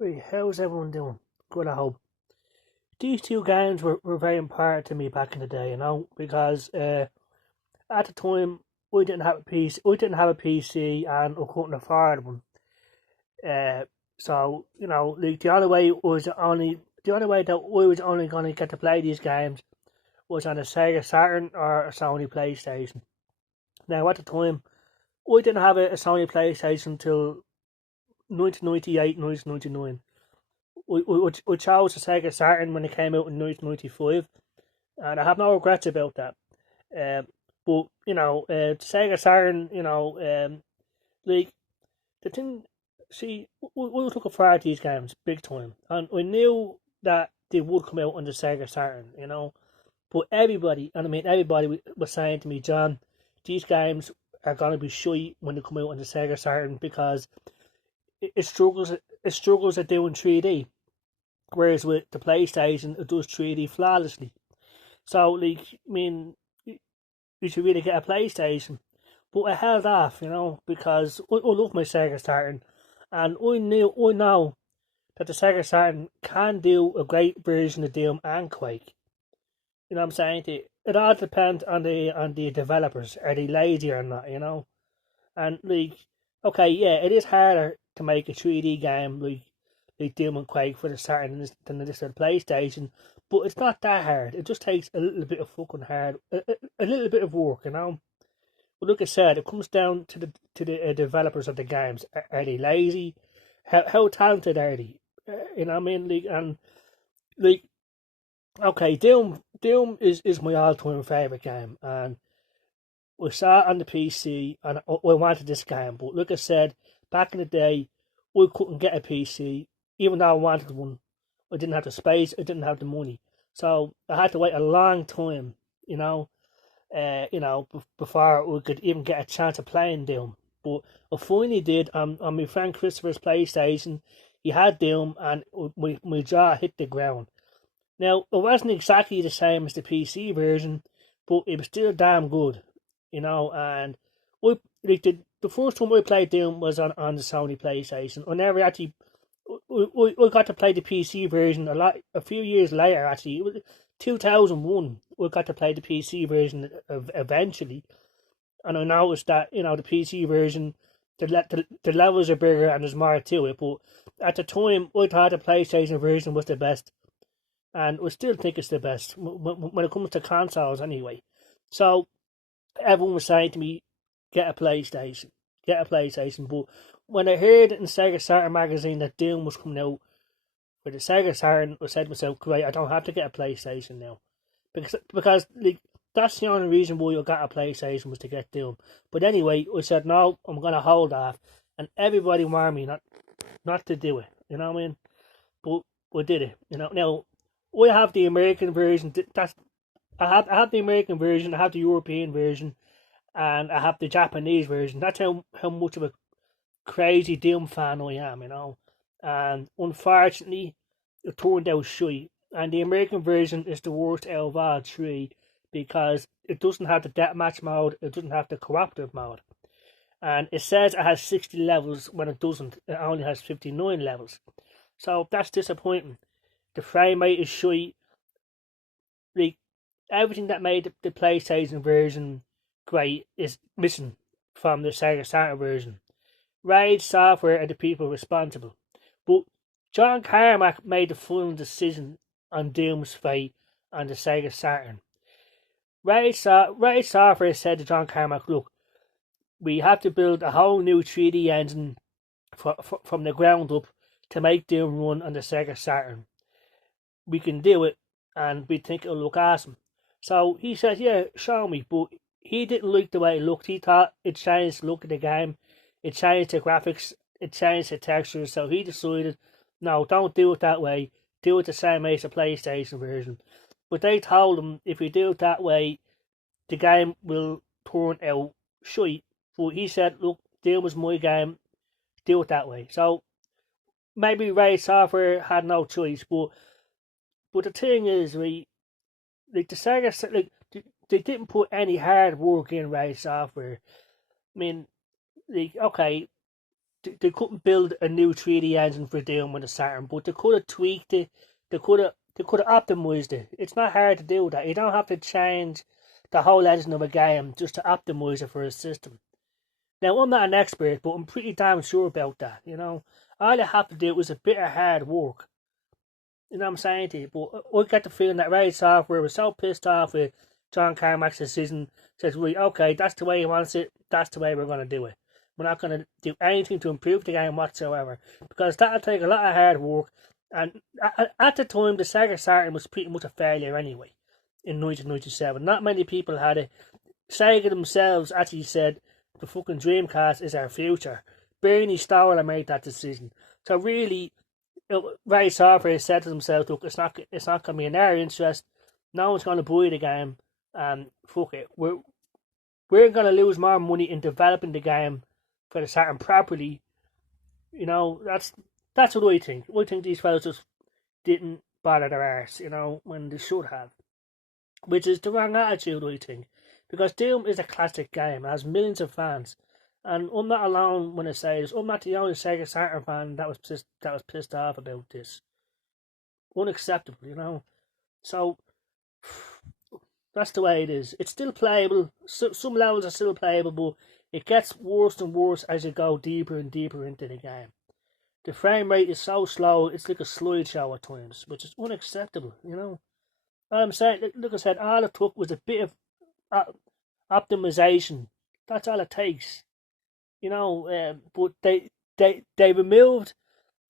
Hey, how's everyone doing? Good, I hope. These two games were very important to me back in the day, because at the time we didn't have a PC, and we couldn't afford one. Uh, so like the only way that we was only going to get to play these games was on a Sega Saturn or a Sony PlayStation. Now at the time we didn't have a Sony PlayStation until 1998, 1999. We chose the Sega Saturn when it came out in 1995, and I have no regrets about that. Um, but Sega Saturn, like the thing. See, we were looking forward to these games big time, and we knew that they would come out on the Sega Saturn, But everybody, and I mean everybody, was saying to me, John, these games are gonna be shy when they come out on the Sega Saturn because it struggles. It struggles at doing 3D, whereas with the PlayStation, it does 3D flawlessly. So, like, I mean, you should really get a PlayStation. But I held off, because I love my Sega Saturn, and I know that the Sega Saturn can do a great version of Doom and Quake. You know what I'm saying? It all depends on the developers. Are they lazy or not? And like, okay, yeah, it is harder to make a 3D game like Doom and Quake for the Saturn than it is for the PlayStation, but it's not that hard. It just takes a little bit of fucking a little bit of work. But like I said, it comes down to the developers of the games. Are they lazy? How talented are they? You know what I mean? Like okay, Doom is my all time favorite game, and we saw it on the PC, and we wanted this game. But like I said, back in the day, we couldn't get a PC, even though I wanted one. I didn't have the space, I didn't have the money, so I had to wait a long time. You know, before we could even get a chance of playing Doom. But I finally did on my friend Christopher's PlayStation. He had Doom, and my jaw hit the ground. Now, it wasn't exactly the same as the PC version, but it was still damn good, And the first time I played Doom was on the Sony PlayStation. I never actually, we got to play the PC version a few years later. Actually, it was 2001. We got to play the PC version eventually, and I noticed that the PC version, the levels are bigger and there's more to it. But at the time, I thought the PlayStation version was the best, and we still think it's the best when it comes to consoles anyway. So everyone was saying to me, get a PlayStation, get a PlayStation. But when I heard in Sega Saturn magazine that Doom was coming out for the Sega Saturn, I said to myself, great, I don't have to get a PlayStation now. Because like, that's the only reason why I got a PlayStation was to get Doom. But anyway, I said, no, I'm going to hold off. And everybody warned me not to do it, you know what I mean? But we did it, Now, we have the American version. I have the American version. I have the European version, and I have the Japanese version. That's how much of a crazy Doom fan I am, And unfortunately, it turned out shy. And the American version is the worst out of all three because it doesn't have the deathmatch mode. It doesn't have the cooperative mode. And it says it has 60 levels when it doesn't. It only has 59 levels. So that's disappointing. The frame rate is shy. Like everything that made the PlayStation version great is missing from the Sega Saturn version. Rage Software are the people responsible, but John Carmack made the final decision on Doom's fate on the Sega Saturn. Rage Software said to John Carmack, "Look, we have to build a whole new 3D engine from the ground up to make Doom run on the Sega Saturn. We can do it, and we think it'll look awesome." So he said, "Yeah, show me." But he didn't like the way it looked. He thought it changed the look of the game, it changed the graphics, it changed the textures. So he decided, no, don't do it that way. Do it the same way as the PlayStation version. But they told him if you do it that way, the game will turn out shite. But he said, look, Doom was my game. Do it that way. So maybe Ray Software had no choice, but the thing is, like the Sega, like they didn't put any hard work in Ray Software. I mean, like okay, they couldn't build a new 3D engine for Doom with the Saturn, but they could have tweaked it. They could have optimized it. It's not hard to do that. You don't have to change the whole engine of a game just to optimize it for a system. Now, I'm not an expert, but I'm pretty damn sure about that. All I have to do was a bit of hard work. You know what I'm saying to you? But I get the feeling that Raid Software was so pissed off with John Carmack's decision, says, right, okay, that's the way he wants it, that's the way we're going to do it. We're not going to do anything to improve the game whatsoever, because that'll take a lot of hard work. And at the time, the Sega Saturn was pretty much a failure anyway, in 1997. Not many people had it. Sega themselves actually said, the fucking Dreamcast is our future. Bernie Stoller made that decision. So really, Raid Software said to themselves, look, it's not going to be in our interest. No one's going to buy the game. Fuck it. We're going to lose more money in developing the game for the Saturn properly. That's what I think. I think these fellas just didn't bother their arse, when they should have. Which is the wrong attitude, I think. Because Doom is a classic game. It has millions of fans. And I'm not alone when I say this. I'm not the only Sega Saturn fan that was pissed off about this. Unacceptable, So, that's the way it is. It's still playable. Some levels are still playable, but it gets worse and worse as you go deeper and deeper into the game. The frame rate is so slow, it's like a slideshow at times, which is unacceptable, All I'm saying, like I said, all it took was a bit of optimization. That's all it takes. But they removed,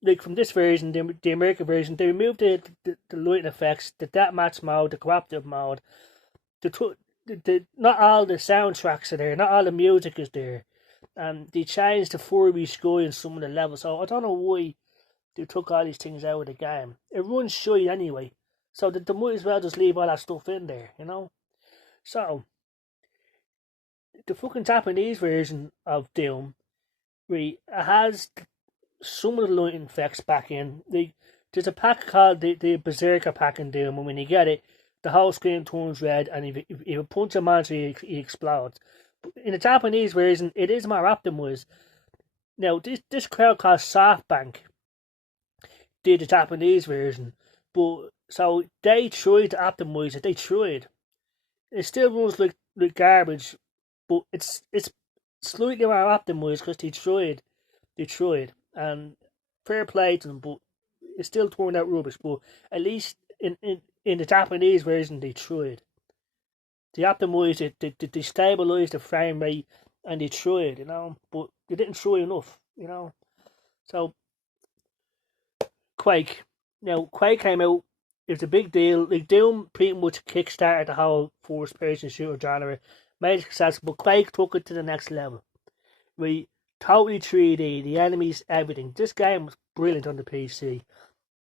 like from this version, the American version, they removed the lighting effects, the deathmatch mode, the cooperative mode. Not all the soundtracks are there, not all the music is there. They changed the 4V sky in some of the levels, so I don't know why they took all these things out of the game. It runs shy anyway, so they might as well just leave all that stuff in there, So, the fucking Japanese version of Doom, it has some of the lighting effects back in. There's a pack called the Berserker pack in Doom, and when you get it, the whole screen turns red, and if you punch a monster, he explodes. But in the Japanese version, it is more optimized. Now, this crowd called SoftBank did the Japanese version, but so they tried to optimize it. They tried. It still runs like garbage, but it's slightly more optimized because they tried. They tried, and fair play to them, but it still turned out rubbish. But at least in the Japanese version, they tried. They optimized it, they stabilized the frame rate, and they tried, but they didn't try enough, So, Quake. Now, Quake came out, it was a big deal. Like, Doom pretty much kickstarted the whole first-person shooter genre, made it successful, but Quake took it to the next level. Totally 3D, the enemies, everything. This game was brilliant on the PC,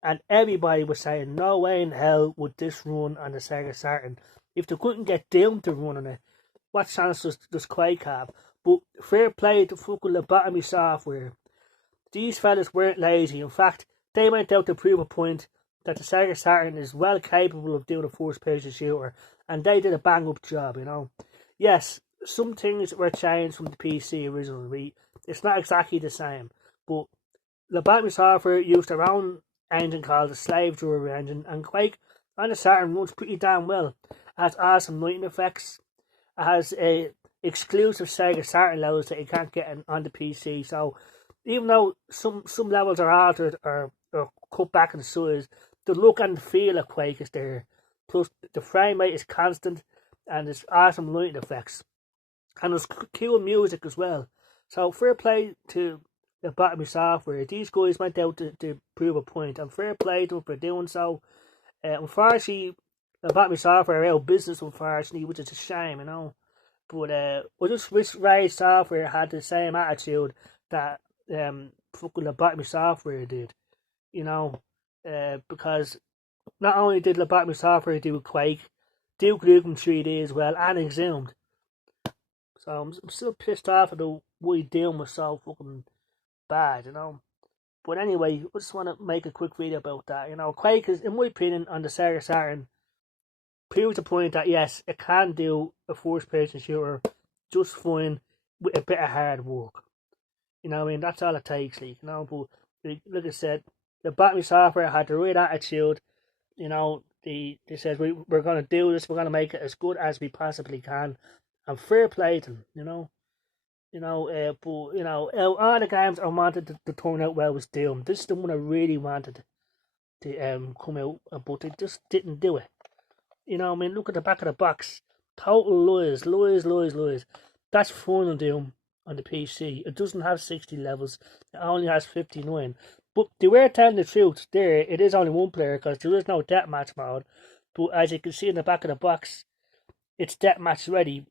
and everybody was saying, no way in hell would this run on the Sega Saturn. If they couldn't get Doom to run on it, what chance does Quake have? But fair play to fucking Lobotomy Software. These fellas weren't lazy. In fact, they went out to prove a point that the Sega Saturn is well capable of doing a first-person shooter, and they did a bang-up job, Yes, some things were changed from the PC originally. It's not exactly the same, but Lobotomy Software used their own engine called the Slave Driver engine, and Quake on the Saturn runs pretty damn well. It has awesome lighting effects. It has exclusive Sega Saturn levels that you can't get on the PC. So even though some levels are altered or cut back in size, the look and the feel of Quake is there. Plus the frame rate is constant, and there's awesome lighting effects, and there's cool music as well. So fair play to the Lobotomy Software. These guys went out to prove a point, and fair play to them for doing so. Unfortunately, the Lobotomy Software are out of business, unfortunately, which is a shame, But I just wish Raid Software had the same attitude that fucking Lobotomy Software did, because not only did Lobotomy Software do Quake, Duke Nukem 3D as well, and Exhumed. So I'm still pissed off about why Doom was so fucking bad, But anyway, I just want to make a quick video about that. Quake is, in my opinion, on the Sega Saturn, proves the point that yes, it can do a first-person shooter just fine with a bit of hard work. You know what I mean? That's all it takes, like, you know. But like I said, the battery software had the right attitude. You know, they said we're going to do this. We're going to make it as good as we possibly can, and fair play to them. But all the games I wanted to turn out well was Doom. This is the one I really wanted to come out, but they just didn't do it. You know, I mean, look at the back of the box. Total lies, lies, lies, lies. That's Final Doom on the PC. It doesn't have 60 levels. It only has 59. But they were telling the truth there. It is only one player because there is no deathmatch mode. But as you can see in the back of the box, it's deathmatch ready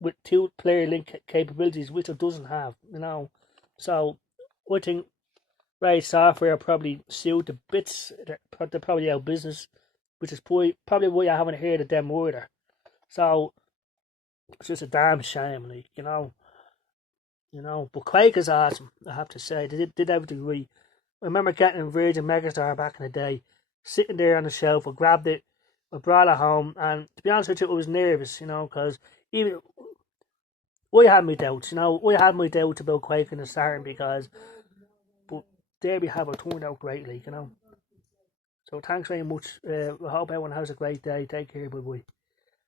with two-player link capabilities, which it doesn't have. So I think Ray Software probably sued the bits. They're probably out of business, which is probably why I haven't heard of them either. So it's just a damn shame, like, But Quake is awesome, I have to say. They did everything right. I remember getting Virgin Megastar back in the day, sitting there on the shelf. I grabbed it, I brought it home, and to be honest with you, I was nervous, because even I had my doubts, I had my doubts about Quake and the Saturn but there we have it, turned out great, like, So thanks very much. I hope everyone has a great day. Take care, bye bye.